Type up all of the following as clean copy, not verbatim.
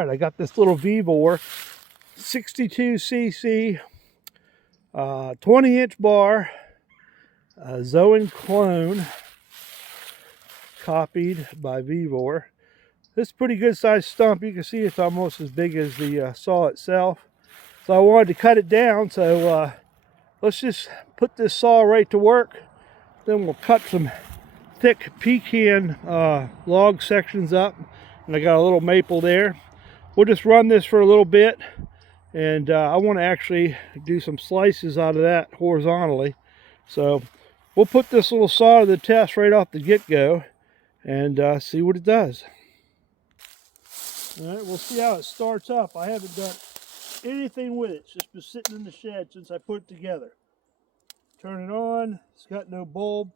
Alright, I got this little Vevor 62cc 20-inch bar, Zoan clone, copied by Vevor. This is a pretty good sized stump. You can see it's almost as big as the saw itself. So I wanted to cut it down, so let's just put this saw right to work. Then we'll cut some thick pecan log sections up. And I got a little maple there. We'll just run this for a little bit. And I want to actually do some slices out of that horizontally. So we'll put this little saw to the test right off the get-go and see what it does. All right, we'll see how it starts up. I haven't done anything with it. It's just been sitting in the shed since I put it together. Turn it on. It's got no bulb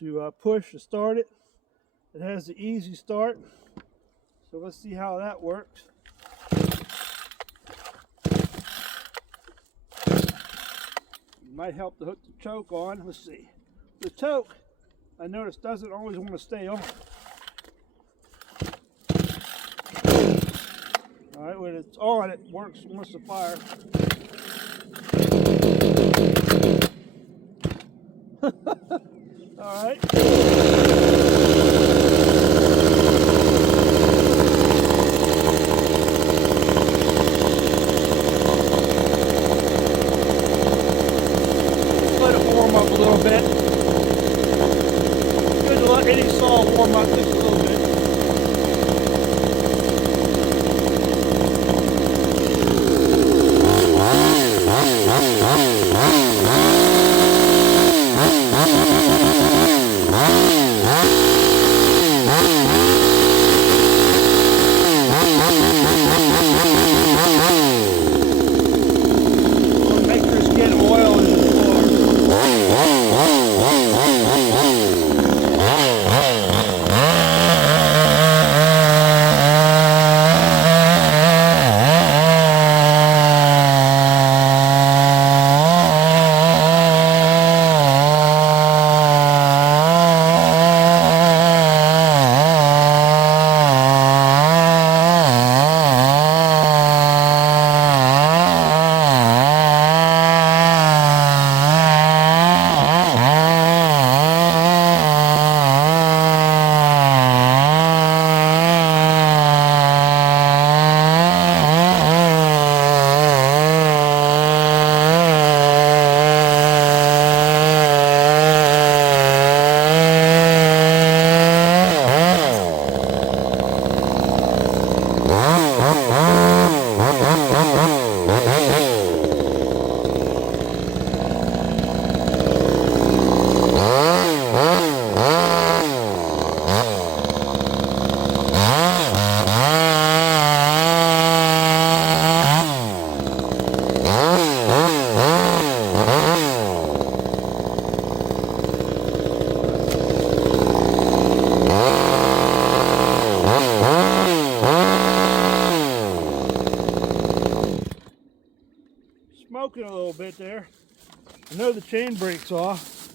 to push to start it. It has the easy start. So let's see how that works. It might help to hook the choke on. Let's see. The choke, I noticed, doesn't always want to stay on. Alright, when it's on, it works once the fire. Alright. Let it warm up a little bit. Good to let any saw warm up just a little bit. Make sure it's getting oil in the floor. Smoking a little bit there. I know the chain breaks off.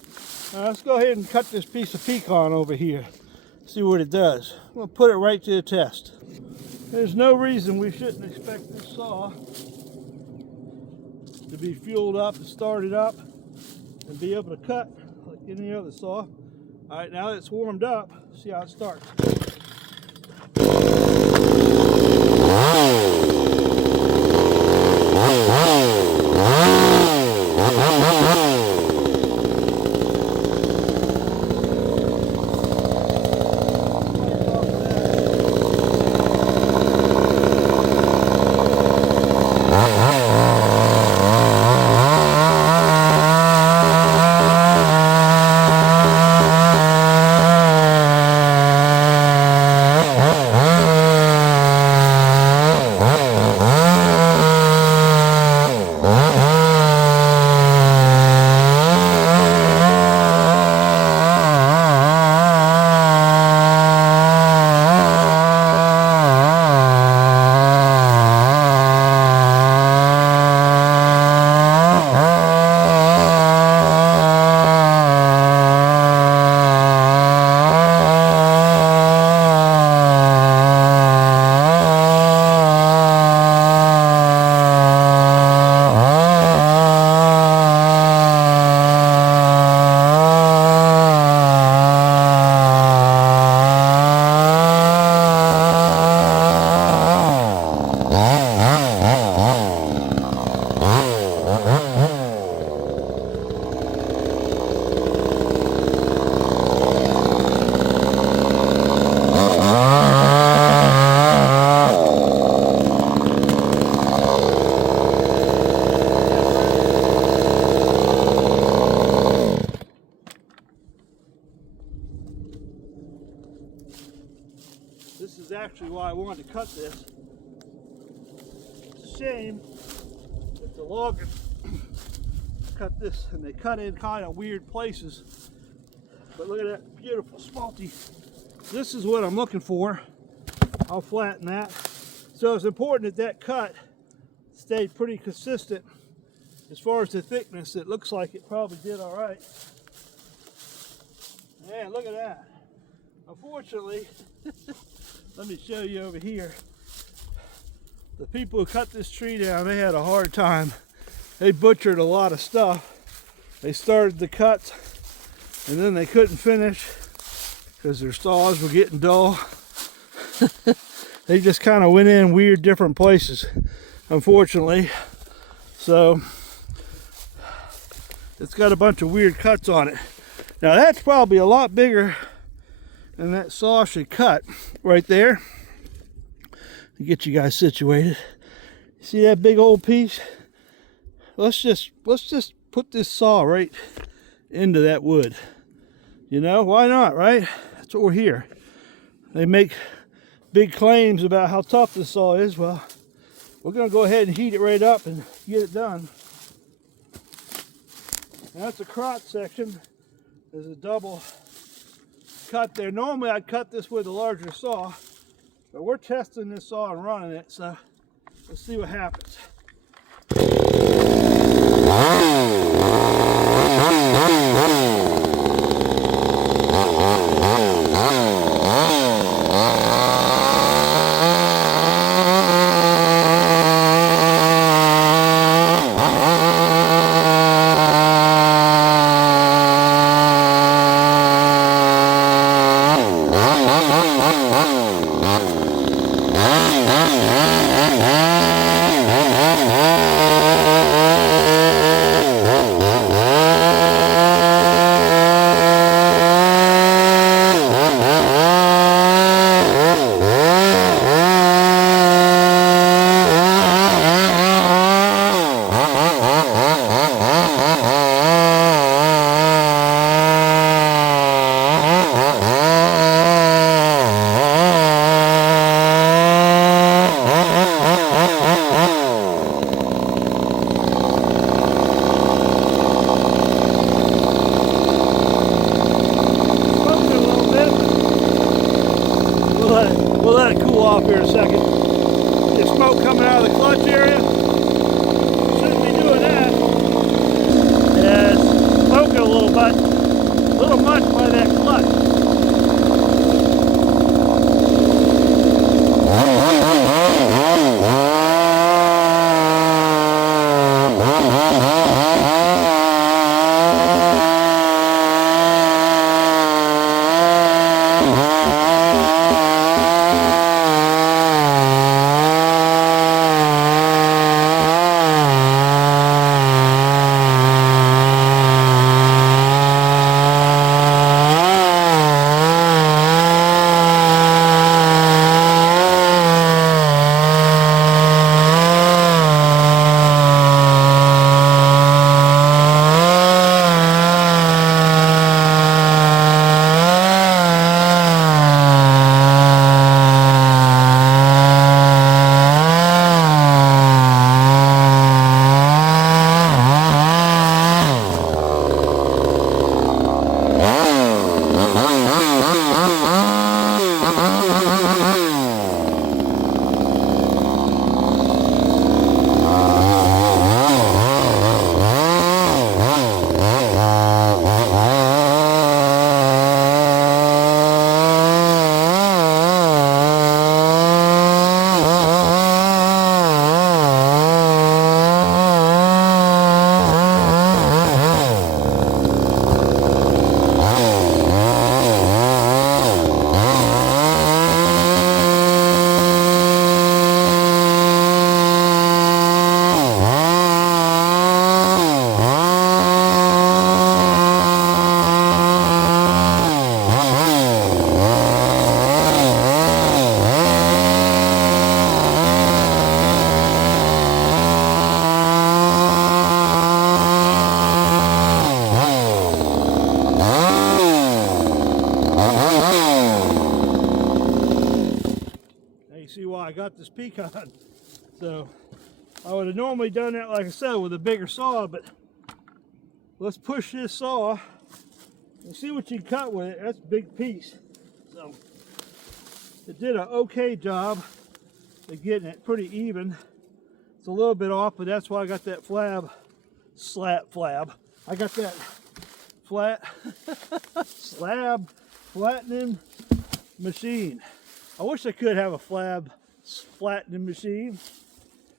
Let's go ahead and cut this piece of pecan over here. See what it does. I'm going to put it right to the test. There's no reason we shouldn't expect this saw to be fueled up and started up and be able to cut like any other saw. Alright, now that it's warmed up, see how it starts. cut this. It's a shame that the loggers cut this, and they cut in kind of weird places. But look at that beautiful spalty. This is what I'm looking for. I'll flatten that. So it's important that that cut stayed pretty consistent. As far as the thickness, it looks like it probably did all right. Man, look at that. Unfortunately, let me show you over here. The people who cut this tree down, they had a hard time. They butchered a lot of stuff. They started the cuts, and then they couldn't finish because their saws were getting dull. They just kind of went in weird different places, unfortunately. So it's got a bunch of weird cuts on it. Now that's probably a lot bigger than that saw should cut right there. To get you guys situated. See that big old piece? Let's just put this saw right into that wood. You know, why not, right? That's what we're here. They make big claims about how tough this saw is. Well, we're gonna go ahead and heat it right up and get it done. Now that's a crotch section. There's a double cut there. Normally I'd cut this with a larger saw, but we're testing this saw and running it, so let's see what happens. We'll let it cool off here in a second. There's smoke coming out of the clutch area. Shouldn't be doing that. Yeah, it's smoking a little much by that clutch. this pecan. So I would have normally done that, like I said, with a bigger saw, but let's push this saw and see what you can cut with it. That's a big piece. So it did an okay job of getting it pretty even. It's a little bit off, but that's why I got that I got that slab flattening machine. I wish I could have a flattening machine.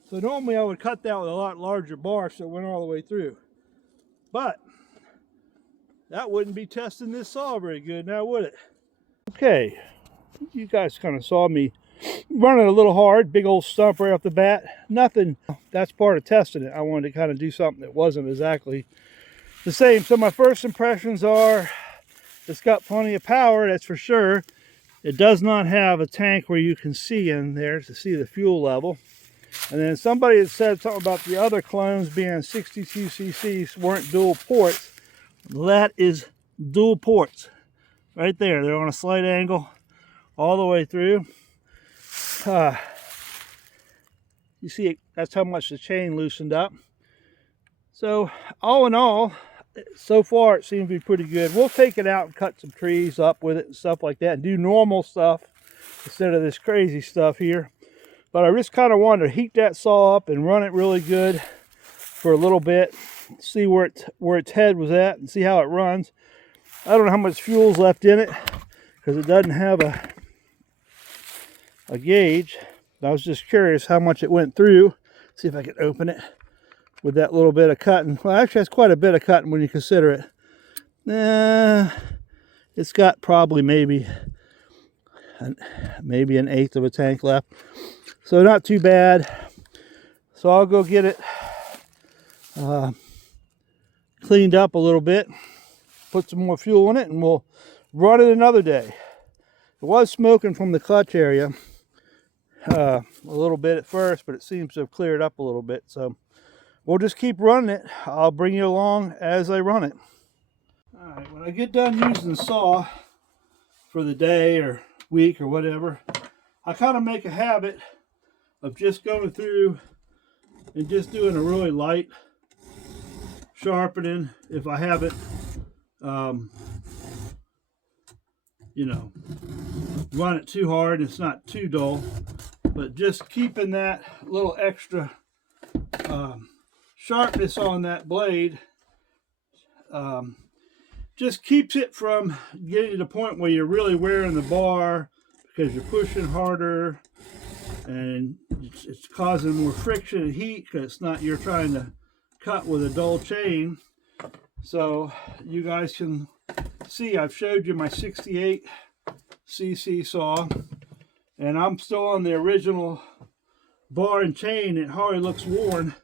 So normally I would cut that with a lot larger bar so it went all the way through. But that wouldn't be testing this saw very good now, would it? Okay, you guys kind of saw me running a little hard, big old stump right off the bat. Nothing, that's part of testing it. I wanted to kind of do something that wasn't exactly the same. So my first impressions are, it's got plenty of power, that's for sure. It does not have a tank where you can see in there to see the fuel level. And then somebody had said something about the other clones being 62 cc's weren't dual ports. That is dual ports. Right there, they're on a slight angle all the way through. You see, that's how much the chain loosened up. So all in all, so far it seems to be pretty good. We'll take it out and cut some trees up with it and stuff like that and do normal stuff instead of this crazy stuff here. But I just kind of wanted to heat that saw up and run it really good for a little bit, see where its head was at and see how it runs. I don't know how much fuel's left in it because it doesn't have a gauge. I was just curious how much it went through. See if I can open it with that little bit of cutting. Well, actually, that's quite a bit of cutting when you consider it. It's got probably maybe an 1/8 of a tank left. So not too bad. So I'll go get it cleaned up a little bit, put some more fuel in it, and we'll run it another day. It was smoking from the clutch area a little bit at first, but it seems to have cleared up a little bit. So we'll just keep running it. I'll bring you along as I run it. All right, when I get done using the saw for the day or week or whatever, I kind of make a habit of just going through and just doing a really light sharpening if I haven't, run it too hard and it's not too dull, but just keeping that little extra sharpness on that blade just keeps it from getting to the point where you're really wearing the bar because you're pushing harder and it's causing more friction and heat because it's not, you're trying to cut with a dull chain. So you guys can see I've showed you my 68 cc saw and I'm still on the original bar and chain. It hardly looks worn.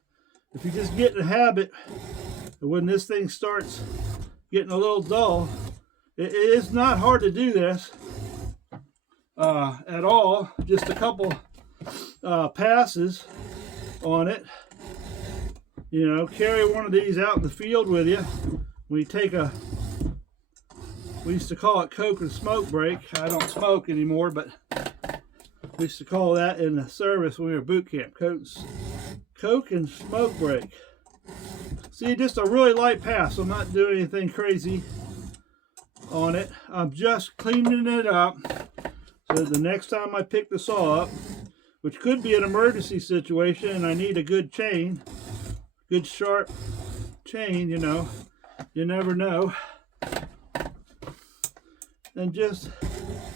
If you just get in the habit of when this thing starts getting a little dull, it is not hard to do this at all. Just a couple passes on it. Carry one of these out in the field with you. When you take we used to call it Coke and smoke break. I don't smoke anymore, but we used to call that in the service when we were boot camp. Coke and smoke break. See, just a really light pass. I'm not doing anything crazy on it. I'm just cleaning it up so that the next time I pick the saw up, which could be an emergency situation and I need a good chain, good sharp chain, you never know. And just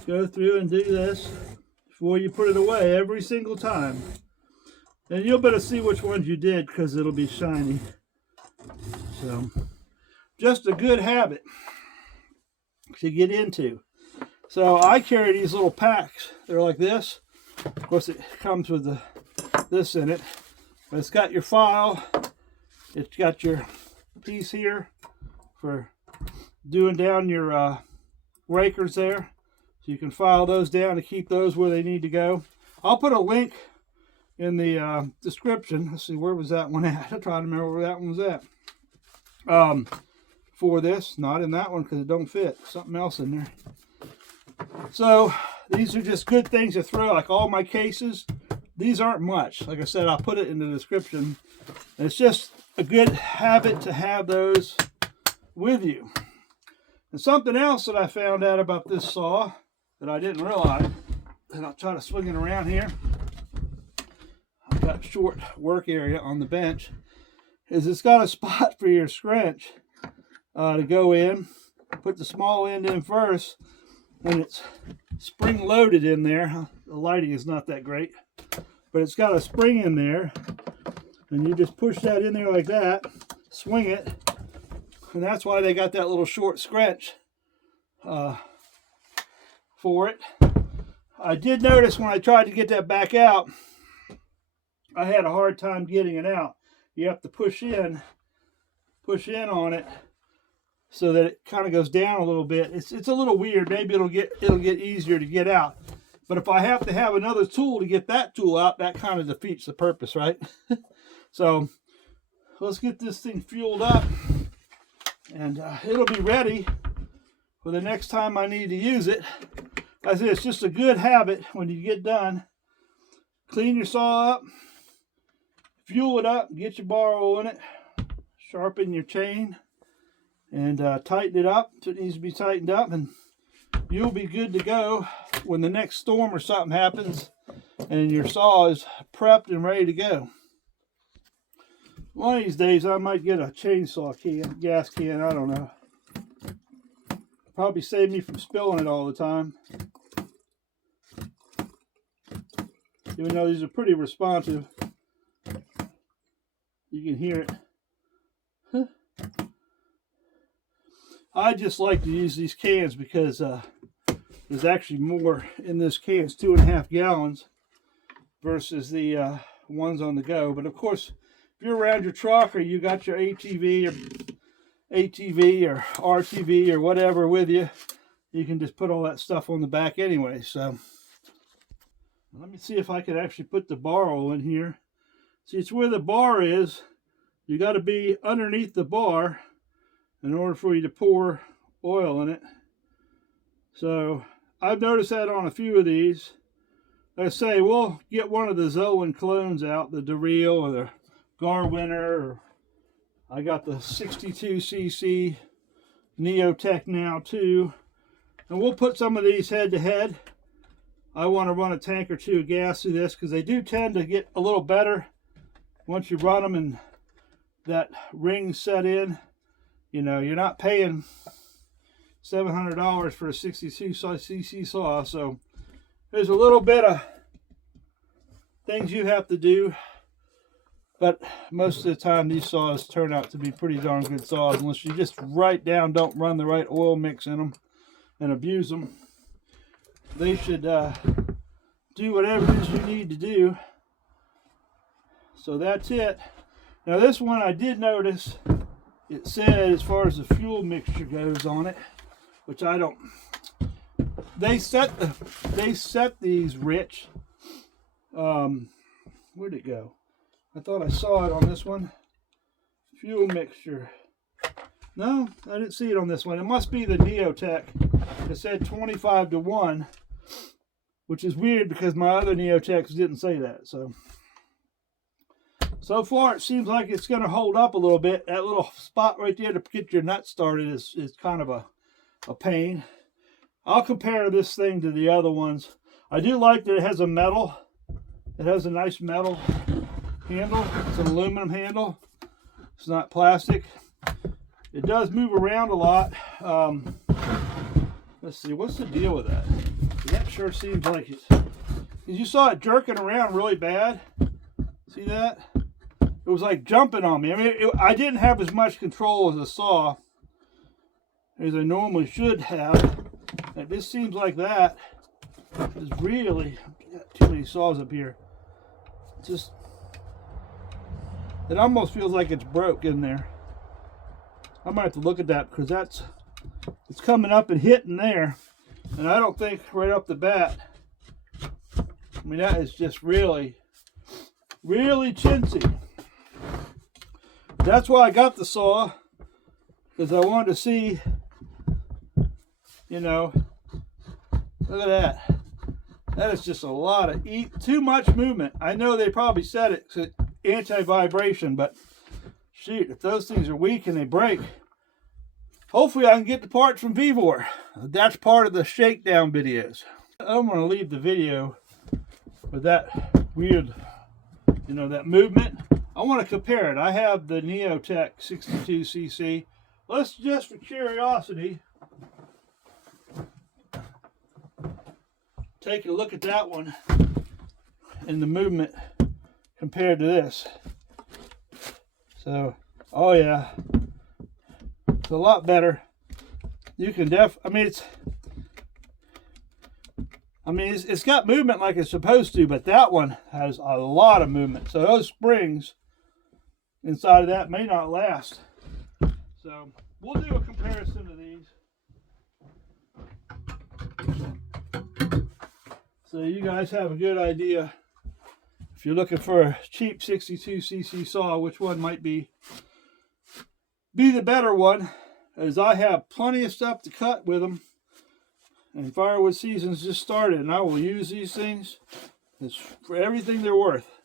go through and do this before you put it away every single time. And you'll better see which ones you did because it'll be shiny. So, just a good habit to get into. So I carry these little packs. They're like this. Of course, it comes with this in it. But it's got your file. It's got your piece here for doing down your breakers there. So you can file those down to keep those where they need to go. I'll put a link in the description. Let's see, where was that one at? I'm trying to remember where that one was at. For this, not in that one because it don't fit. Something else in there. So these are just good things to throw. Like all my cases these aren't much. Like I said, I'll put it in the description. And it's just a good habit to have those with you. And something else that I found out about this saw that I didn't realize, and I'll try to swing it around here. I've got short work area on the bench, is it's got a spot for your scrunch to go in. Put the small end in first, and it's spring loaded in there. The lighting is not that great, but it's got a spring in there, and you just push that in there like that, swing it, and that's why they got that little short scrunch for it. I did notice when I tried to get that back out, I had a hard time getting it out. You have to push in on it so that it kind of goes down a little bit. It's a little weird. Maybe it'll get easier to get out. But if I have to have another tool to get that tool out, that kind of defeats the purpose, right? So let's get this thing fueled up, and it'll be ready for the next time I need to use it. As I said, it's just a good habit when you get done. Clean your saw up, fuel it up, get your bar oil in it, sharpen your chain, and tighten it up so it needs to be tightened up, and you'll be good to go when the next storm or something happens and your saw is prepped and ready to go. One of these days I might get a chainsaw can, gas can, I don't know. Probably save me from spilling it all the time. Even though these are pretty responsive, you can hear it. I just like to use these cans because there's actually more in this can. It's 2.5 gallons versus the ones on the go. But of course, if you're around your truck or you got your ATV or RTV or whatever with you, you can just put all that stuff on the back anyway. So let me see if I can actually put the bar oil in here. See, it's where the bar is. You got to be underneath the bar in order for you to pour oil in it. So I've noticed that on a few of these. Like I say, we'll get one of the Zolan clones out, the DeReal or the Garwinner, or I got the 62cc Neotech now too, and we'll put some of these head to head. I want to run a tank or two of gas through this because they do tend to get a little better once you run them and that ring set in. You know, you're not paying $700 for a 62cc saw, so there's a little bit of things you have to do. But most of the time, these saws turn out to be pretty darn good saws, unless you just don't run the right oil mix in them and abuse them. They should do whatever it is you need to do. So that's it. Now this one I did notice, it said as far as the fuel mixture goes on it, which I don't. They set these rich. Where'd it go? I thought I saw it on this one. Fuel mixture. No, I didn't see it on this one. It must be the Neotech. It said 25:1, which is weird because my other Neotechs didn't say that. So far it seems like it's going to hold up a little bit. That little spot right there to get your nut started is kind of a pain. I'll compare this thing to the other ones. I do like that it has a metal. It has a nice metal handle. It's an aluminum handle. It's not plastic. It does move around a lot. Let's see, what's the deal with that? That sure seems like it. You saw it jerking around really bad. See that? It was like jumping on me. I mean, I didn't have as much control as a saw as I normally should have. And this seems like that is really, got too many saws up here. It almost feels like it's broke in there. I might have to look at that because it's coming up and hitting there. And I don't think right off the bat, I mean, that is just really, really chintzy. That's why I got the saw, because I wanted to see, you know, look at that. That is just a lot of too much movement. I know they probably said it's anti-vibration, but shoot, if those things are weak and they break, hopefully I can get the parts from Vevor. That's part of the shakedown videos. I don't want to leave the video with that weird, you know, that movement. I want to compare it. I have the Neotech 62cc. Let's just, for curiosity, take a look at that one and the movement compared to this. So, oh yeah, it's a lot better. You can it's got movement like it's supposed to, but that one has a lot of movement. So those springs inside of that may not last. So we'll do a comparison of these, so you guys have a good idea if you're looking for a cheap 62cc saw, which one might be the better one, as I have plenty of stuff to cut with them. And firewood season's just started, and I will use these things for everything they're worth.